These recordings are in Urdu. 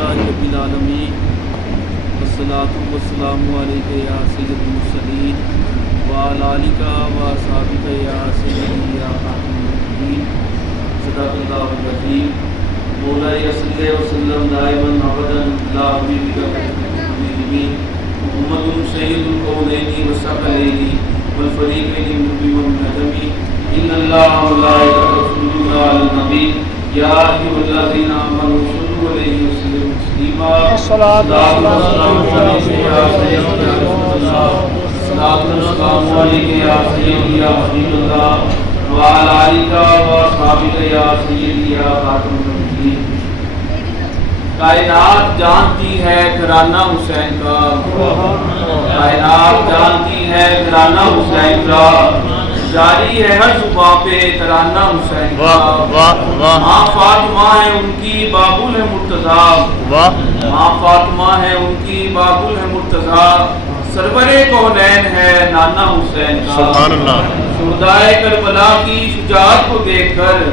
للہ رب العالمین والصلاۃ والسلام علیک یا سید المرسلین وعلی آلک و اصحابک یا سیدی یا خاتم النبیین صدق اللہ العظیم مولانا صلی اللہ وسلم دائما ابدا لا حبیبک محمد سید القولین والثقلین والفریقین المبین والنجمی ان اللہ وملائکتہ یصلون علی النبی یا ایھا الذین آمنوا صلوا علیہ وسلموا تسلیما الصلاۃ والسلام علیک یا سیدی یا رسول اللہ الصلاۃ والسلام علیک یا سیدی یا حبیب اللہ وعلی آلک و اصحابک یا سیدی یا خاتم النبیین۔ کائنات جانتی ہے گھرانہ حسین کا، کائنات جانتی ہے گھرانہ حسین کا، جاری ہے ہر زباں پہ ترانہ حسین کا۔ ماں فاطمہ ہے ان کی بابل ہے مرتضیٰ، ماں فاطمہ ہے ان کی بابل ہے مرتضیٰ، سرور کونین ہے نانا حسین کا۔ سبحان اللہ۔ شہدائے کربلا کی شجاعت کو دیکھ کر،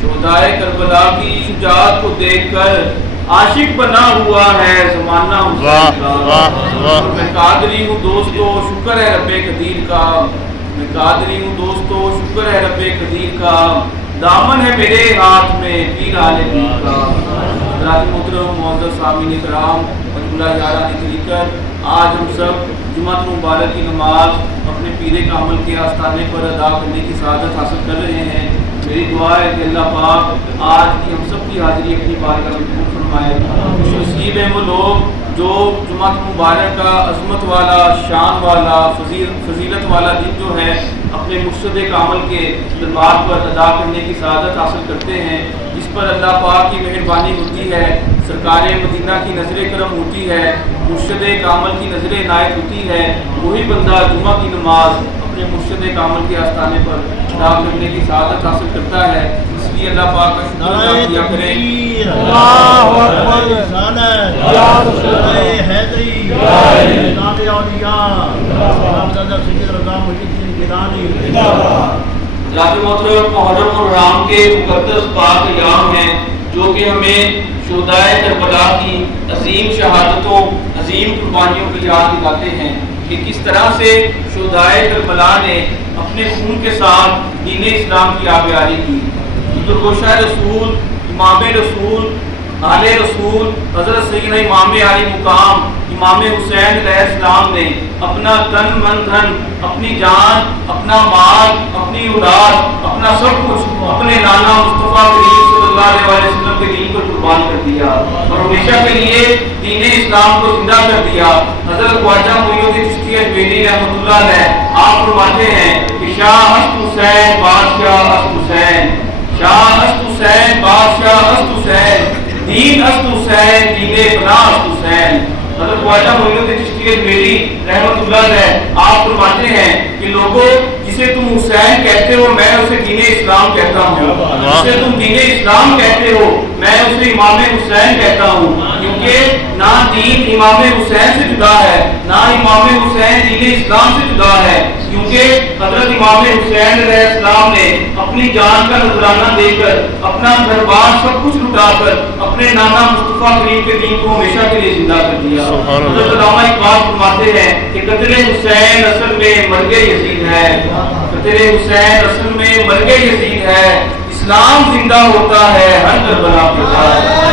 شہدائے کربلا کی شجاعت کو دیکھ کر عاشق بنا ہوا ہے زمانہ حسین کا۔ میں قادری ہوں دوستو شکر ہے رب قدیر کا، میں قادری ہوں دوستو شکر ہے رب قدیر کا، دامن ہے میرے ہاتھ میں پیر آل پیر کا۔ حضرات محترم معزز سامعین کرام، مجموعہ یاران طریقت، آج ہم سب جمعۃ مبارک کی نماز اپنے پیر کامل کے آستانے پر ادا کرنے کی سعادت حاصل کر رہے ہیں۔ میری دعا ہے کہ اللہ پاک آج کی ہم سب کی حاضری اپنی بارگاہ میں قبول فرمائے۔ خوش نصیب ہیں وہ لوگ جو جمعہ مبارک کا عظمت والا، شان والا، فضیلت والا دن جو ہے اپنے مرشد کامل کے دربار پر ادا کرنے کی سعادت حاصل کرتے ہیں، جس پر اللہ پاک کی مہربانی ہوتی ہے، سرکار مدینہ کی نظر کرم ہوتی ہے، مرشد کامل کی نظر عنایت ہوتی ہے، وہی بندہ جمعہ کی نماز اپنے مرشد کامل کے آستانے پر ادا کرنے کی سعادت حاصل کرتا ہے۔ اس لیے اللہ پاک کا شکر ادا کیا کریں۔ اللہ اکبر، یا رسول اللہ، حیدری، جناب اولیاء، نامزدہ سید رضا محی الدین گیلانی۔ جناب محترم، محرم الحرام کے مقدس پاک ایام ہیں جو کہ ہمیں شہدائے کربلا کی عظیم شہادتوں، عظیم قربانیوں کی یاد دلاتے ہیں کہ کس طرح سے شہدائے کربلا نے اپنے خون کے ساتھ دین اسلام کی آبیاری کی۔ گوشہ رسول، امام رسول، آل رسول حضرت سیدنا امام علی مقام امام حسین علیہ السلام نے اپنا تن من دھن، اپنی جان، اپنا مال، اپنی اولاد، اپنا سب کچھ اپنے نانا مصطفیٰ کریم صلی اللہ علیہ وسلم کے دین پر قربان کر دیا اور ہمیشہ کے لیے دین اسلام کو زندہ کر دیا۔ حضرت خواجہ معین الدین چشتی اجمیری رحمۃ اللہ علیہ آپ فرماتے ہیں کہ شاہ ہست حسین بادشاہ ہست حسین، شاہ ہست حسین بادشاہ ہست حسین، دین ہست حسین دین پناہ ہست حسین۔ حضرت خواجہ معین الدین چشتی اجمیری رحمۃ اللہ علیہ آپ فرماتے ہیں کہ لوگوں جسے تم حسین کہتے ہو میں اسے دین اسلام کہتا ہوں، جسے تم دین اسلام کہتے ہو میں اسے امام حسین کہتا ہوں، کیونکہ نہ دین امام حسین سے جدا ہے، نہ امام حسین دین اسلام سے جدا ہے، کیونکہ حضرت امام حسین علیہ السلام نے اپنی جان کا نذرانہ دے کر، اپنا گھر بار سب کچھ لٹا کر اپنے نانا مصطفیٰ کریم کے دین کو ہمیشہ کے لیے زندہ کر دیا۔ حضرت علامہ اقبال فرماتے ہیں کہ قتل حسین اصل میں مرگ یزید ہے، قتل حسین اصل میں مرگ یزید ہے، اسلام زندہ ہوتا ہے ہر کربلا کے بعد۔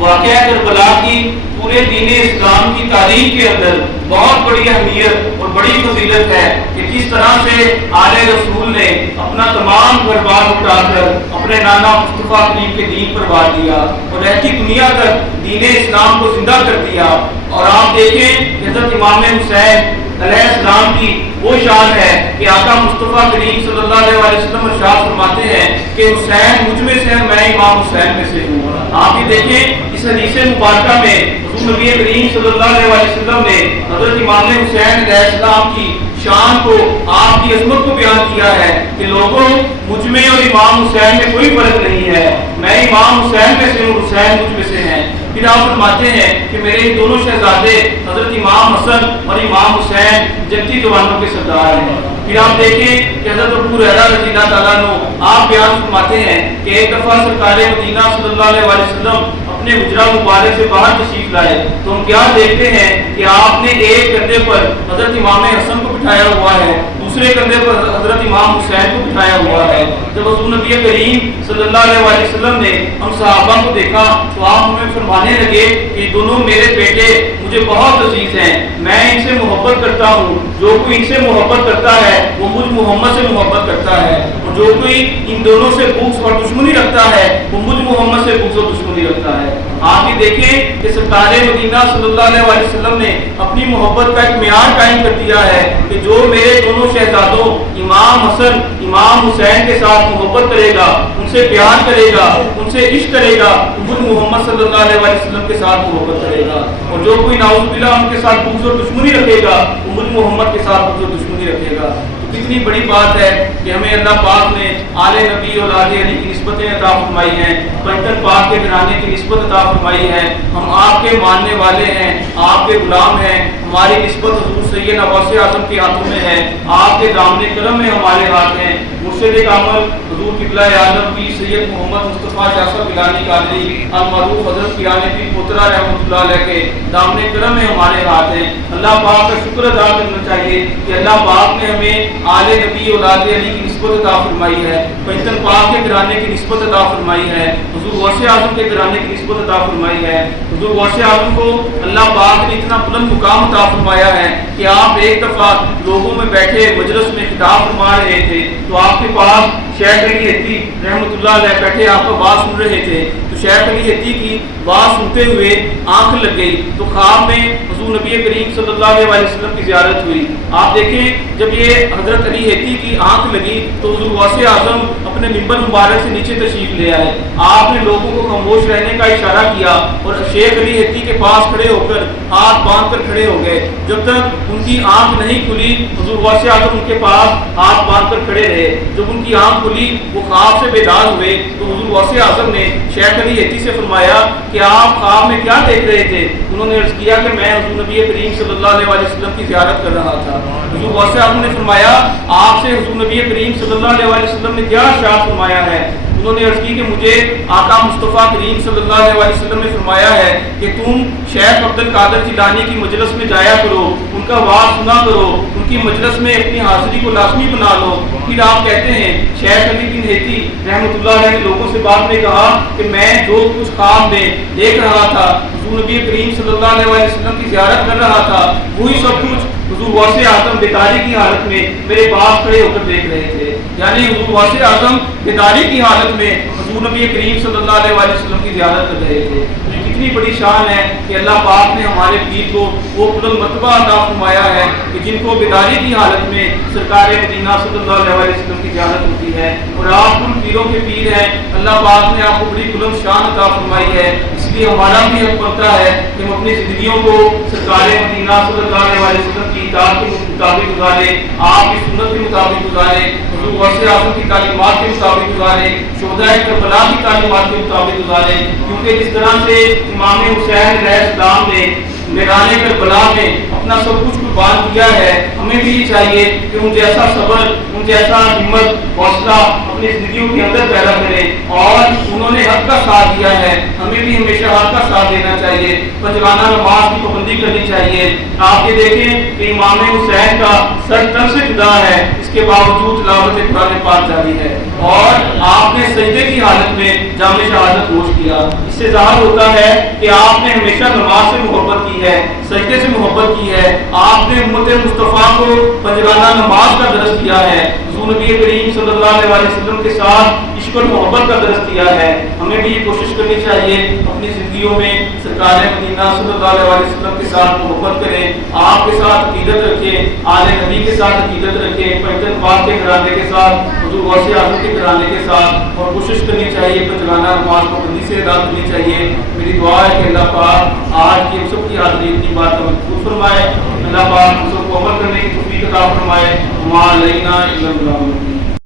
واقعہ کربلا کی پورے دین اسلام کی تاریخ کے اندر بہت بڑی اہمیت اور بڑی فضیلت ہے کہ کس طرح سے آل رسول نے اپنا تمام گھر بار اٹھا کر اپنے نانا مصطفیٰ کریم کے دین پر بار دیا اور رہتی دنیا تک دین اسلام کو زندہ کر دیا۔ اور آپ دیکھیں حضرت امام حسین علیہ السلام کی وہ شان ہے کہ آقا مصطفیٰ کریم صلی اللہ علیہ وسلم ارشاد فرماتے ہیں کہ حسین مجھ میں سے ہے، میں امام حسین میں سے ہوں۔ آپ یہ دیکھیں اس حدیث مبارکہ میں حضور نبی کریم صلی اللہ علیہ وسلم نے حضرت امام حسین علیہ السلام کی شان کو، آپ کی عظمت کو بیان کیا ہے کہ لوگوں مجھ میں اور امام حسین میں کوئی فرق نہیں ہے، میں امام حسین میں سے ہوں، حسین مجھ میں سے ہیں۔ پھر آپ فرماتے ہیں کہ میرے دونوں شہزادے حضرت امام حسن اور امام حسین جنتی جوانوں کے سردار ہیں۔ پھر آپ دیکھیں کہ حضرت ابو ہریرہ رضی اللہ تعالیٰ عنہ آپ بیان فرماتے ہیں کہ ایک دفعہ سرکار مدینہ صلی اللہ علیہ وسلم اپنے حجرہ مبارک سے باہر تشریف لائے تو ہم کیا دیکھتے ہیں کہ آپ نے ایک کندھے پر حضرت امام حسن کو بٹھایا ہوا ہے، دوسرے کندھے پر حضرت امام حسین کو بٹھایا ہوا ہے۔ جب حضور نبی کریم صلی اللہ علیہ وسلم نے ہم صحابہ کو دیکھا تو آپ ہمیں فرمانے لگے کہ دونوں میرے بیٹے مجھے بہت عزیز ہیں، میں ان سے محبت کرتا ہوں، جو کوئی ان سے محبت کرتا ہے وہ مجھ محمد سے محبت کرتا ہے، اور جو کوئی ان دونوں سے بغض اور دشمنی رکھتا ہے وہ مجھ محمد سے بغض اور دشمنی رکھتا ہے۔ آپ یہ دیکھیں کہ سرکار مدینہ صلی اللہ علیہ وسلم نے اپنی محبت کا ایک معیار قائم کر دیا ہے کہ جو میرے دونوں شہزادوں امام حسن امام حسین کے ساتھ محبت کرے گا، ان سے پیار کرے گا، ان سے عشق کرے گا، مجھ محمد صلی اللہ علیہ وسلم کے ساتھ محبت کرے گا، اور جو کوئی نعوذ باللہ ان کے ساتھ بغض اور دشمنی رکھے گا وہ مجھ محمد کے ساتھ بغض اور دشمنی رکھے گا۔ کتنی بڑی بات ہے کہ ہمیں اللہ پاک نے آل نبی اور آل علی کی نسبتیں عطا فرمائی ہیں، پنجتن پاک کے گھرانے کی نسبت عطا فرمائی ہے، ہم آپ کے ماننے والے ہیں، آپ کے غلام ہیں، ہماری نسبت حضور سید غوث اعظم کے ہاتھوں میں ہے، آپ کے دامن کرم میں ہمارے ہاتھ ہیں۔ مرشد کامل حضور قبلہ عالم پیر سید محمد مصطفیٰ شاہ صاحب گیلانی قادری المعروف حضرت پیرانے پیر پوترا رحمۃ اللہ علیہ کے دامن کرم میں ہمارے ہاتھ ہیں۔ اللہ پاک کا شکر ادا کرنا چاہیے کہ اللہ پاک نے ہمیں آل نبی اولاد علی کی نسبت عطا فرمائی ہے، پنجتن پاک کے گھرانے کی نسبت عطا فرمائی ہے، حضور غوث اعظم کے گھرانے کی نسبت عطا فرمائی ہے۔ حضور غوث اعظم کو اللہ پاک نے اتنا بلند مقام عطا فرمایا ہے کہ آپ ایک دفعہ لوگوں میں بیٹھے مجلس میں خطاب فرما رہے تھے تو آپ کے پاس شیخ علی حتی رحمۃ اللہ علیہ بیٹھے آپ کا بات سن رہے تھے، تو شیخ علی حتی کی بات سنتے ہوئے آنکھ لگ گئی تو خواب میں حضور نبی کریم صلی اللہ علیہ وسلم کی زیارت ہوئی۔ آپ دیکھیں جب یہ حضرت علی حتی کی آنکھ لگی تو حضور غوث اعظم اپنے منبر مبارک سے نیچے تشریف لے آئے، آپ نے لوگوں کو خاموش رہنے کا اشارہ کیا اور شیخ علی حتی کے پاس کھڑے ہو کر ہاتھ باندھ کر کھڑے ہو گئے۔ جب تک ان کی آنکھ نہیں کھلی حضور غوث اعظم ان کے پاس ہاتھ باندھ کر کھڑے رہے۔ جب ان کی آنکھ کھلی وہ خواب سے بیدار ہوئے تو حضور غوث اعظم نے شیخ علی حتی سے فرمایا کہ آپ خواب میں کیا دیکھ رہے تھے؟ انہوں نے عرض کیا کہ میں حضور نبی کریم صلی اللہ علیہ وسلم کی زیارت کر رہا تھا۔ حضور غوث اعظم نے فرمایا آپ سے حضور نبی کریم صلی اللہ علیہ وسلم نے کیا ارشاد فرمایا ہے؟ انہوں نے عرض کی کہ مجھے آقا مصطفیٰ کریم صلی اللہ علیہ وسلم نے فرمایا ہے کہ تم شیخ عبد القادر جیلانی کی مجلس میں جایا کرو، ان کا وعظ سنا کرو، ان کی مجلس میں اپنی حاضری کو لازمی بنا لو۔ پھر آپ کہتے ہیں شیخ علی بن حتی رحمۃ اللہ علیہ نے لوگوں سے بعد میں کہا کہ میں جو کچھ خواب میں دیکھ رہا تھا حضور نبی کریم صلی اللہ علیہ وسلم کی زیارت کر رہا تھا، وہی سب کچھ حضور غوث اعظم بیداری کی حالت میں میرے پاس کھڑے ہو کر دیکھ رہے تھے۔ یعنی حضور غوث اعظم بیداری کی حالت میں حضور نبی کریم صلی اللہ علیہ وسلم کی زیارت کر رہے تھے۔ کتنی بڑی شان ہے کہ اللہ پاک نے ہمارے پیر کو وہ بلند مرتبہ عطا فرمایا ہے کہ جن کو بیداری کی حالت میں سرکار مدینہ صلی اللہ علیہ وسلم کی زیارت ہوتی ہے، اور آپ ان پیروں کے پیر ہیں۔ اللہ پاک نے آپ کو بڑی بلند شان عطا فرمائی ہے، اس لیے ہمارا بھی حق بنتا ہے کہ ہم اپنی زندگیوں کو سرکار مدینہ صلی اللہ علیہ وسلم کی اطاعت کے مطابق گزارے، آپ کی سنت کے مطابق گزارے، حضور غوث اعظم کی تعلیمات کے مطابق گزارے، شہداء کربلا کی تعلیمات کے مطابق گزارے، کیونکہ جس طرح سے امام حسین علیہ السلام نے میدان کربلا میں اپنا سب کچھ قربان کیا ہے، ہمیں بھی یہ چاہیے کہ ان جیسا صبر، ان جیسا ہمت حوصلہ اپنی زندگیوں کے اندر پیدا کریں، اور انہوں نے حق کا ساتھ دیا ہے، ہمیں بھی ہمیشہ حق کا ساتھ دینا چاہیے، پنجگانہ نماز کی پابندی کرنی چاہیے۔ آپ یہ دیکھیں کہ امام حسین کا سر تن سے جدا ہے، اس کے باوجود تلاوت قرآن پاک جاری ہے، اور آپ نے سجدے کی حالت میں جام شہادت نوش کیا۔ اس سے ظاہر ہوتا ہے کہ آپ نے ہمیشہ نماز سے محبت کی ہے، سجدے سے محبت کی ہے، آپ نے امت مصطفیٰ کو پنجگانہ نماز کا درس دیا ہے، حضور نبی کریم صلی اللہ علیہ وسلم کے ساتھ عشق اور محبت کا درس دیا ہے. ہمیں بھی یہ کوشش کرنی چاہیے اپنی زندگیوں میں سرکار مدینہ صلی اللہ علیہ وسلم کے ساتھ محبت کریں, آپ کے ساتھ عقیدت رکھیں, آل نبی کے ساتھ عقیدت رکھیں, پنجتن پاک کے گھرانے کے ساتھ, حضور غوث اعظم کے گھرانے کے ساتھ, اور کوشش کرنی چاہیے پنجگانہ نماز پابندی سے ادا کرنی چاہیے. میری دعا ہے کہ اللہ پاک آج کی ہم سب کی حاضری اتنی بات کا محفوظ فرمائے, اللہ پاک ہم سب کو عمل کرنے کی توفیق عطا فرمائے. ما علینا الا البلاغ.